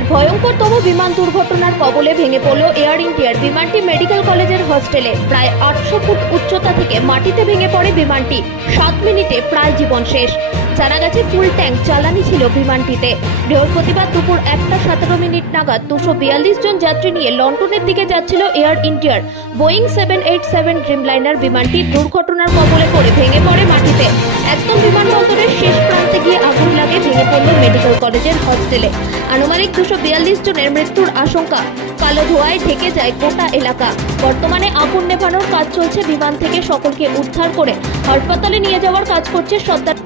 সালের ভয়ঙ্করতম বিমান দুর্ঘটনার কবলে ভেঙে পড়ল এয়ার ইন্ডিয়ার বিমানটি মেডিকেল কলেজের হস্টেলে। প্রায় 800 ফুট উচ্চতা থেকে মাটিতে ভেঙে পড়ে বিমানটি। 7 মিনিটে প্রায় জীবন শেষ। জানা গেছে ফুল ট্যাঙ্ক জ্বালানি ছিল বিমানটিতে। বৃহস্পতিবার দুপুর 1:17 নাগাদ 242 জন যাত্রী নিয়ে লন্ডনের দিকে যাচ্ছিল এয়ার ইন্ডিয়ার বোয়িং 787 ড্রিমলাইনার বিমানটি দুর্ঘটনার কবলে পড়ে ভেঙে পড়ে মাটিতে। একদম বিমানবন্দরের শেষ প্রান্তে গিয়ে আগুন লাগে ভেঙে পড়ল মেডিকেল কলেজের হস্টেলে। আনুমানিক 242 জনের মৃত্যুর আশঙ্কা। কালো ধোঁয়ায় ঢেকে যায় গোটা এলাকা। বর্তমানে আগুন নেভানোর কাজ চলছে। বিমান থেকে সকলকে উদ্ধার করে হাসপাতালে নিয়ে যাওয়ার কাজ করছে সর্দার।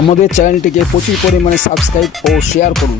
আমাদের চ্যানেলটিকে প্রচুর পরিমাণে সাবস্ক্রাইব ও শেয়ার করুন।